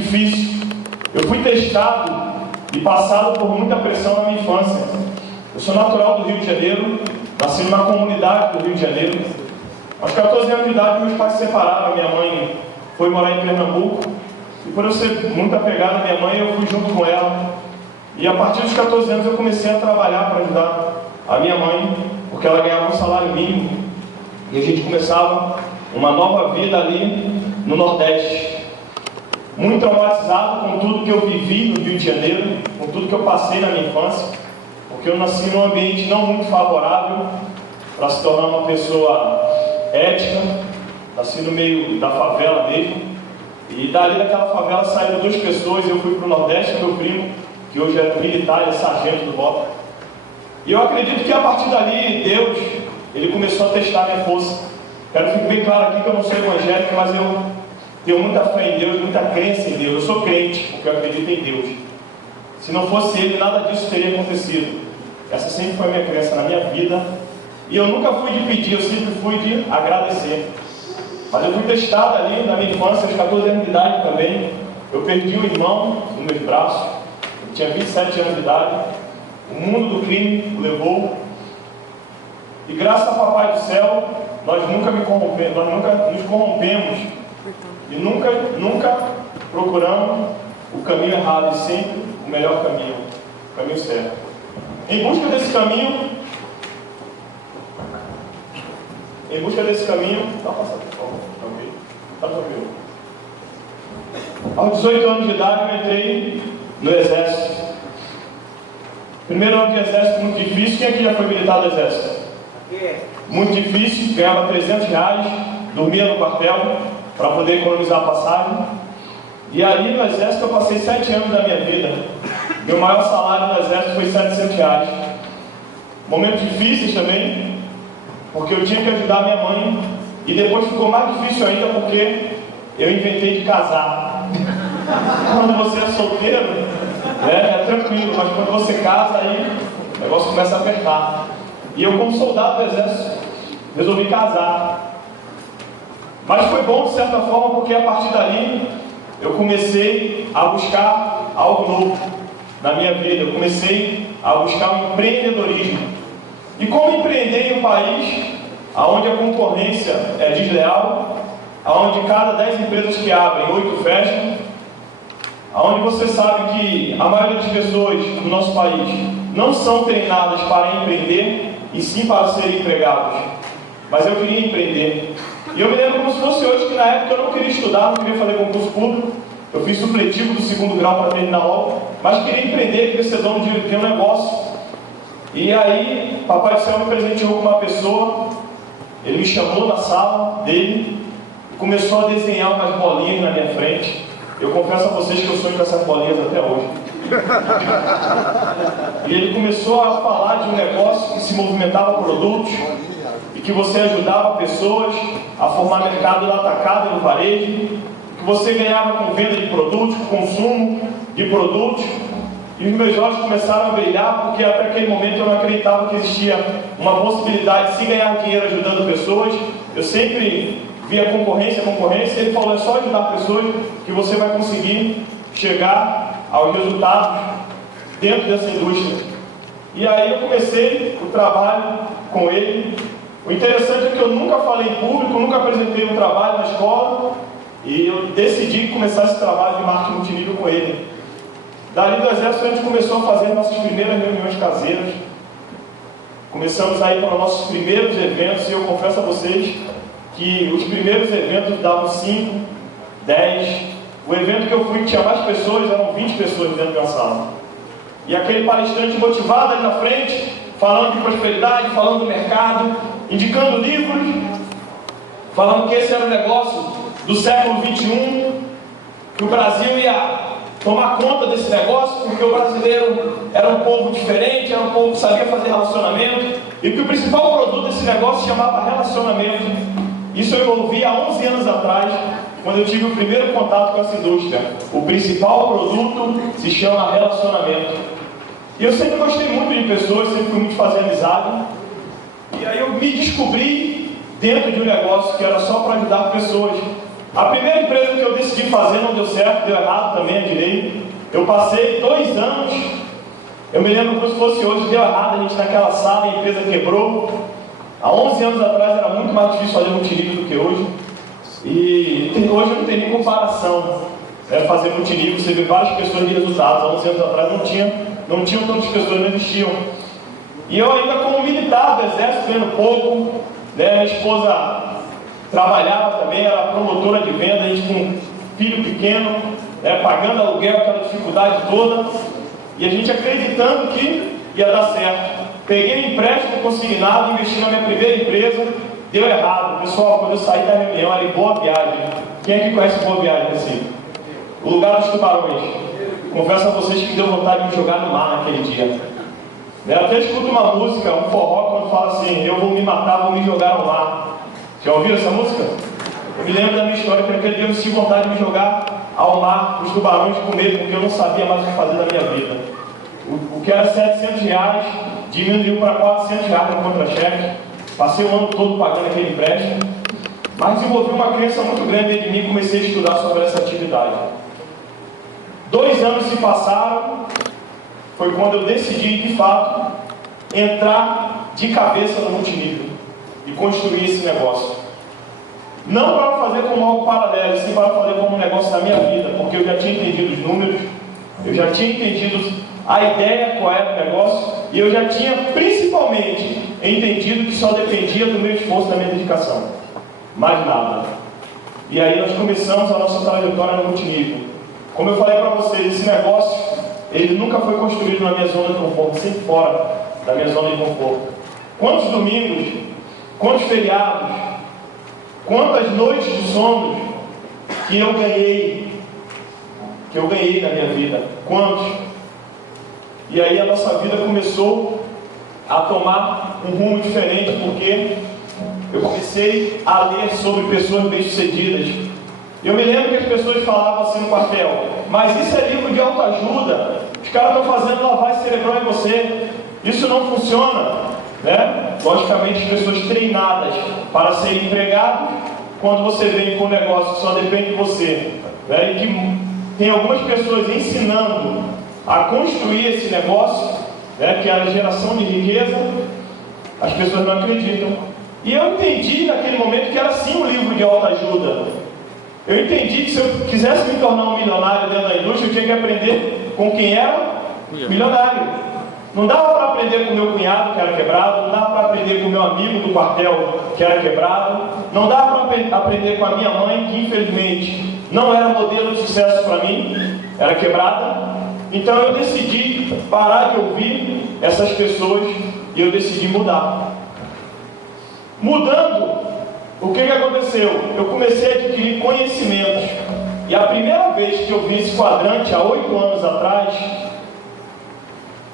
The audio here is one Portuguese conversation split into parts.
difícil. Eu fui testado e passado por muita pressão na minha infância. Eu sou natural do Rio de Janeiro, nasci numa comunidade do Rio de Janeiro. Aos 14 anos de idade, meus pais se separaram. Minha mãe foi morar em Pernambuco. E por eu ser muito apegado à minha mãe, eu fui junto com ela. E a partir dos 14 anos, eu comecei a trabalhar para ajudar a minha mãe, porque ela ganhava um salário mínimo. E a gente começava uma nova vida ali no Nordeste. Muito traumatizado com tudo que eu vivi no Rio de Janeiro, com tudo que eu passei na minha infância, porque eu nasci num ambiente não muito favorável para se tornar uma pessoa ética. Nasci no meio da favela mesmo. E dali daquela favela saíram 2 pessoas. Eu fui para o Nordeste, meu primo, que hoje é militar, é sargento do BOP. E eu acredito que a partir dali, Deus, Ele começou a testar a minha força. Quero ficar bem claro aqui que eu não sou evangélico, mas eu tenho muita fé em Deus, muita crença em Deus. Eu sou crente, porque eu acredito em Deus. Se não fosse Ele, nada disso teria acontecido. Essa sempre foi a minha crença na minha vida. E eu nunca fui de pedir, eu sempre fui de agradecer. Mas eu fui testado ali na minha infância, aos 14 anos de idade também. Eu perdi um irmão nos meus braços. Eu tinha 27 anos de idade. O mundo do crime o levou. E graças a Papai do Céu, nós nunca nos corrompemos. E nunca procuramos o caminho errado, e sempre o melhor caminho, o caminho certo. Em busca desse caminho, tá passando, por favor, tá tranquilo. Aos 18 anos de idade, eu entrei no Exército. Primeiro ano de Exército, muito difícil. Quem aqui já foi militar do Exército? Muito difícil, ganhava R$300, dormia no quartel para poder economizar a passagem. E ali no Exército eu passei 7 anos da minha vida. Meu maior salário no Exército foi R$700. Momentos difíceis também, porque eu tinha que ajudar minha mãe. E depois ficou mais difícil ainda porque eu inventei de casar. Quando você é solteiro, é tranquilo, mas quando você casa, aí o negócio começa a apertar. E eu, como soldado do Exército, resolvi casar. Mas foi bom de certa forma, porque a partir dali eu comecei a buscar algo novo na minha vida. Eu comecei a buscar o empreendedorismo. E como empreender em um país onde a concorrência é desleal, onde cada 10 empresas que abrem, 8 fecham, onde você sabe que a maioria das pessoas no nosso país não são treinadas para empreender, e sim para serem empregados. Mas eu queria empreender. E eu me lembro como se fosse hoje, que na época eu não queria estudar, não queria fazer concurso público. Eu fiz supletivo do 2º grau para terminar logo, mas queria empreender, queria ser dono de um negócio. E aí, Papai do Céu me presenteou com uma pessoa. Ele me chamou na sala dele e começou a desenhar umas bolinhas na minha frente. Eu confesso a vocês que eu sonho com essas bolinhas até hoje. E ele começou a falar de um negócio que se movimentava produtos e que você ajudava pessoas a formar mercado no atacado e no varejo, que você ganhava com venda de produtos, com consumo de produtos. E os meus olhos começaram a brilhar, porque até aquele momento eu não acreditava que existia uma possibilidade de se ganhar dinheiro ajudando pessoas. Eu sempre via concorrência, e ele falou: é só ajudar pessoas que você vai conseguir chegar aos resultados dentro dessa indústria. E aí eu comecei o trabalho com ele. O interessante é que eu nunca falei em público, nunca apresentei um trabalho na escola, e eu decidi começar esse trabalho de marketing multinível com ele. Dali do Exército a gente começou a fazer nossas primeiras reuniões caseiras. Começamos a ir para os nossos primeiros eventos, e eu confesso a vocês que os primeiros eventos davam 5, 10. O evento que eu fui, que tinha mais pessoas, eram 20 pessoas dentro da sala. E aquele palestrante motivado ali na frente, falando de prosperidade, falando do mercado, indicando livros, falando que esse era o negócio do século XXI, que o Brasil ia tomar conta desse negócio, porque o brasileiro era um povo diferente, era um povo que sabia fazer relacionamento, e que o principal produto desse negócio se chamava relacionamento. Isso eu ouvi há 11 anos atrás, quando eu tive o primeiro contato com essa indústria. O principal produto se chama relacionamento. E eu sempre gostei muito de pessoas, sempre fui muito fazer amizade. E aí eu me descobri dentro de um negócio que era só para ajudar pessoas. A primeira empresa que eu decidi fazer, não deu certo, deu errado também, admirei. Eu passei 2 anos, eu me lembro como se fosse hoje, deu errado, a gente naquela sala, a empresa quebrou. Há 11 anos atrás era muito mais difícil fazer multinível do que hoje. E hoje não tem nem comparação, né, fazer multinível, você vê várias questões de resultados. Há 11 anos atrás não tinham tantas pessoas, não existiam. E eu ainda como militar do exército, ganhando pouco, né, minha esposa trabalhava também, era promotora de venda, a gente com um filho pequeno, né, pagando aluguel, aquela dificuldade toda, e a gente acreditando que ia dar certo. Peguei um empréstimo consignado, investi na minha primeira empresa, deu errado. Pessoal, quando eu saí da reunião, era em Boa Viagem. Quem aqui conhece Boa Viagem assim? O lugar dos tubarões. Confesso a vocês que deu vontade de me jogar no mar naquele dia. Eu até escuto uma música, um forró, quando fala assim: eu vou me matar, vou me jogar no mar. Já ouviram essa música? Eu me lembro da minha história, que naquele dia eu senti vontade de me jogar ao mar, os tubarões com medo, porque eu não sabia mais o que fazer da minha vida. O que era R$700 diminuiu para R$400 no contra-cheque. Passei o ano todo pagando aquele empréstimo, mas desenvolvi uma crença muito grande dentro de mim e comecei a estudar sobre essa atividade. 2 anos se passaram, foi quando eu decidi, de fato, entrar de cabeça no multinível e construir esse negócio. Não para fazer como algo paralelo, sim para fazer como um negócio da minha vida, porque eu já tinha entendido os números, eu já tinha entendido a ideia, qual era o negócio, e eu já tinha principalmente entendido que só dependia do meu esforço, da minha dedicação. Mais nada. E aí nós começamos a nossa trajetória no multinível. Como eu falei para vocês, esse negócio, ele nunca foi construído na minha zona de conforto, sempre fora da minha zona de conforto. Quantos domingos, quantos feriados, quantas noites de sono que eu ganhei na minha vida? Quantos? E aí a nossa vida começou a tomar um rumo diferente, porque eu comecei a ler sobre pessoas bem-sucedidas. Eu me lembro que as pessoas falavam assim no quartel: mas isso é livro de autoajuda, os caras estão fazendo lavagem cerebral em você, isso não funciona, né? Logicamente, as pessoas treinadas para serem empregados, quando você vem com um negócio que só depende de você, né? E que tem algumas pessoas ensinando a construir esse negócio, né, que é a geração de riqueza, as pessoas não acreditam. E eu entendi naquele momento que era sim um livro de autoajuda. Eu entendi que se eu quisesse me tornar um milionário dentro da indústria, eu tinha que aprender com quem era milionário. Não dava para aprender com o meu cunhado, que era quebrado, não dava para aprender com o meu amigo do quartel, que era quebrado, não dava para aprender com a minha mãe, que infelizmente não era modelo de sucesso para mim, era quebrada. Então eu decidi parar de ouvir essas pessoas e eu decidi mudar. Mudando, o que aconteceu? Eu comecei a adquirir conhecimentos. E a primeira vez que eu vi esse quadrante, há 8 anos atrás,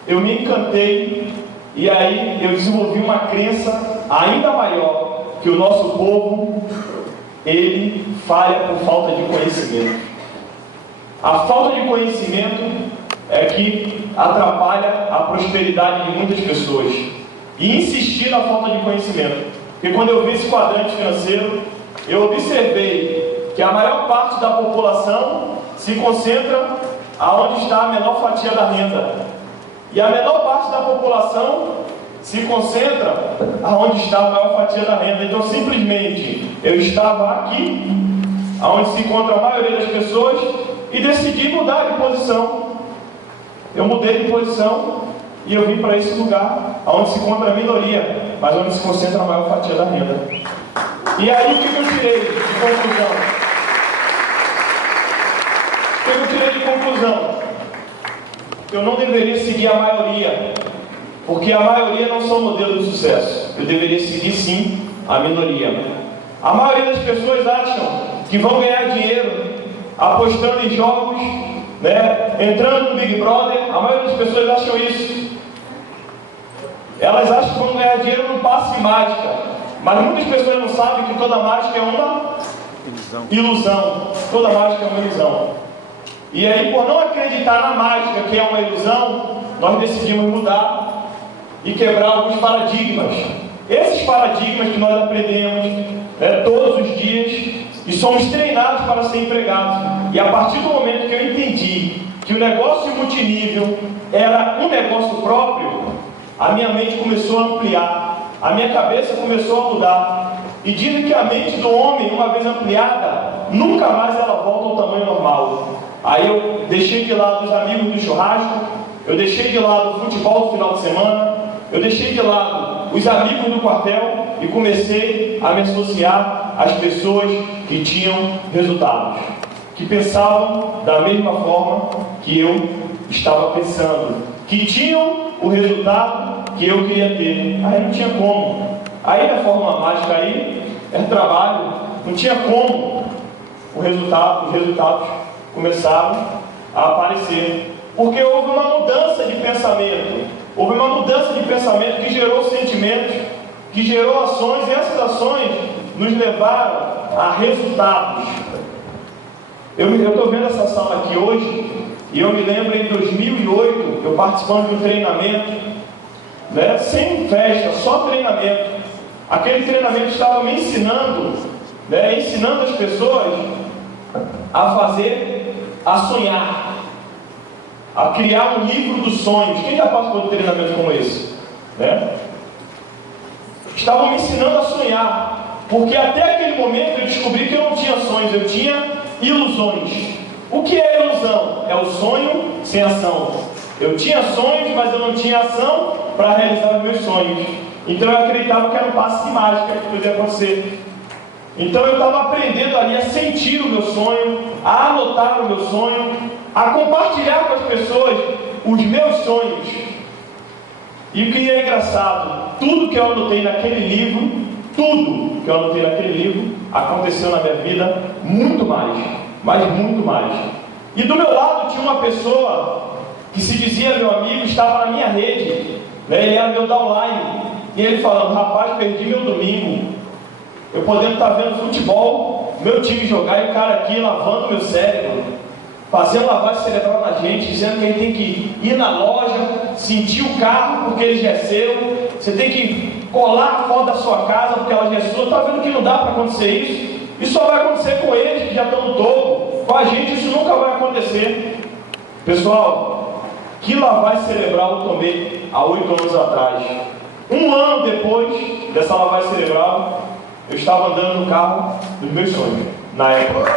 eu me encantei. E aí eu desenvolvi uma crença ainda maior, que o nosso povo, ele falha por falta de conhecimento. A falta de conhecimento é que atrapalha a prosperidade de muitas pessoas. E insistir na falta de conhecimento. Porque quando eu vi esse quadrante financeiro, eu observei que a maior parte da população se concentra aonde está a menor fatia da renda. E a menor parte da população se concentra aonde está a maior fatia da renda. Então, simplesmente, eu estava aqui, aonde se encontra a maioria das pessoas, e decidi mudar de posição. Eu mudei de posição e eu vim para esse lugar, onde se encontra a minoria, mas onde se concentra a maior fatia da renda. E aí, o que eu tirei de conclusão? O que eu tirei de conclusão? Eu não deveria seguir a maioria, porque a maioria não são modelo de sucesso. Eu deveria seguir, sim, a minoria. A maioria das pessoas acham que vão ganhar dinheiro apostando em jogos, né, entrando no Big Brother. A maioria das pessoas acham isso. Elas acham que vão ganhar dinheiro num passe de mágica. Mas muitas pessoas não sabem que toda mágica é uma ilusão. Toda mágica é uma ilusão. E aí, por não acreditar na mágica, que é uma ilusão, nós decidimos mudar e quebrar alguns paradigmas. Esses paradigmas que nós aprendemos, né, todos os dias, e somos treinados para ser empregados. E a partir do momento que eu entendi que o negócio multinível era um negócio próprio, a minha mente começou a ampliar, a minha cabeça começou a mudar. E dizem que a mente do homem, uma vez ampliada, nunca mais ela volta ao tamanho normal. Aí eu deixei de lado os amigos do churrasco, eu deixei de lado o futebol do final de semana, eu deixei de lado os amigos do quartel e comecei a me associar às pessoas que tinham resultados, que pensavam da mesma forma que eu estava pensando, que tinham o resultado que eu queria ter. Aí não tinha como. Aí a fórmula mágica aí é trabalho, não tinha como. Os resultados começaram a aparecer, porque houve uma mudança de pensamento. Houve uma mudança de pensamento que gerou sentimentos, que gerou ações, e essas ações nos levaram a resultados. Eu estou vendo essa sala aqui hoje, e eu me lembro em 2008, eu participando de um treinamento, né, sem festa, só treinamento. Aquele treinamento estava me ensinando, né, ensinando as pessoas a sonhar, a criar um livro dos sonhos. Quem já passou por um treinamento como esse? Né? Estavam me ensinando a sonhar, porque até aquele momento eu descobri que eu não tinha sonhos, eu tinha ilusões. O que é ilusão? É o sonho sem ação. Eu tinha sonhos, mas eu não tinha ação para realizar os meus sonhos. Então eu acreditava que era um passe de mágica que podia acontecer. Então eu estava aprendendo ali a sentir o meu sonho, a anotar o meu sonho, a compartilhar com as pessoas os meus sonhos. E o que é engraçado, tudo que eu anotei naquele livro, aconteceu na minha vida muito mais, mas muito mais. E do meu lado tinha uma pessoa que se dizia meu amigo, estava na minha rede, né? Ele era meu downline, e ele falando: rapaz, perdi meu domingo, eu podendo estar vendo futebol, meu time jogar, e o cara aqui lavando meu cérebro, fazendo lavagem cerebral na gente, dizendo que a gente tem que ir na loja, sentir o carro porque ele já é seu, você tem que colar a foto da sua casa porque ela já é sua. Está vendo que não dá para acontecer isso? Isso só vai acontecer com eles que já estão no topo. Com a gente isso nunca vai acontecer. Pessoal, que lavagem cerebral eu tomei há 8 anos atrás. Um ano depois dessa lavagem cerebral, eu estava andando no carro dos meus sonhos, na época.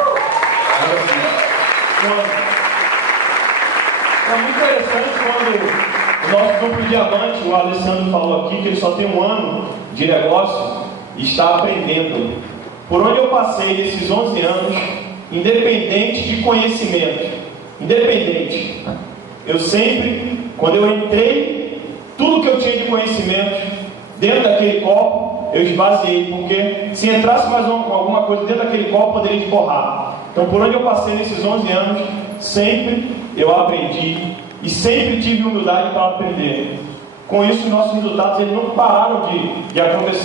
É muito interessante quando o nosso duplo diamante, o Alessandro, falou aqui que ele só tem 1 ano de negócio e está aprendendo. Por onde eu passei esses 11 anos, independente de conhecimento, independente, eu sempre, quando eu entrei, tudo que eu tinha de conhecimento dentro daquele copo, eu esvaziei, porque se entrasse mais alguma coisa dentro daquele copo, poderia esborrar. Então, por onde eu passei nesses 11 anos, sempre eu aprendi e sempre tive humildade para aprender. Com isso, nossos resultados eles não pararam de acontecer.